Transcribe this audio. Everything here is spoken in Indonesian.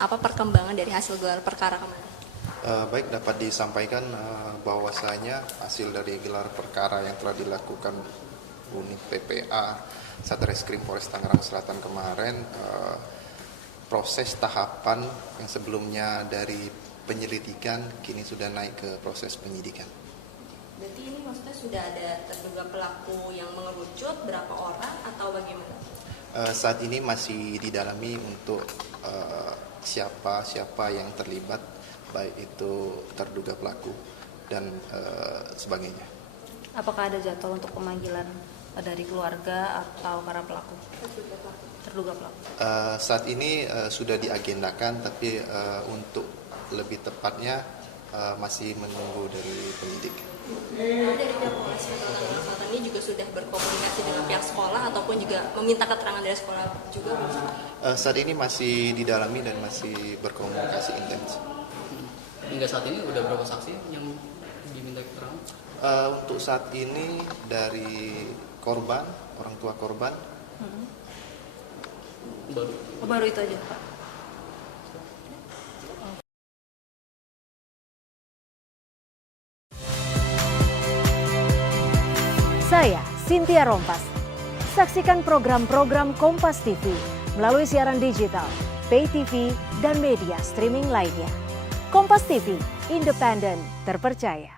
Apa perkembangan dari hasil gelar perkara kemarin? Baik, dapat disampaikan bahwasanya hasil dari gelar perkara yang telah dilakukan unit PPA Satreskrim Polres Tangerang Selatan kemarin, proses tahapan yang sebelumnya dari penyelidikan kini sudah naik ke proses penyidikan. Berarti ini maksudnya sudah ada terduga pelaku yang mengerucut berapa orang atau bagaimana? Saat ini masih didalami untuk siapa yang terlibat, baik itu terduga pelaku dan sebagainya. Apakah ada jadwal untuk pemanggilan dari keluarga atau para pelaku? Terduga pelaku. Saat ini sudah diagendakan, tapi untuk lebih tepatnya masih menunggu dari penyidik. Dari pihak Polres Metro Tangerang Selatan ini juga sudah berkomunikasi dengan pihak sekolah ataupun juga meminta keterangan dari sekolah juga? Saat ini masih didalami dan masih berkomunikasi intens. Hingga saat ini udah berapa saksi yang diminta keterangan? Untuk saat ini dari korban, orang tua korban, Baru itu aja, Pak. Saya Cynthia Rompas. Saksikan program-program Kompas TV melalui siaran digital, pay TV, dan media streaming lainnya. Kompas TV, independen, terpercaya.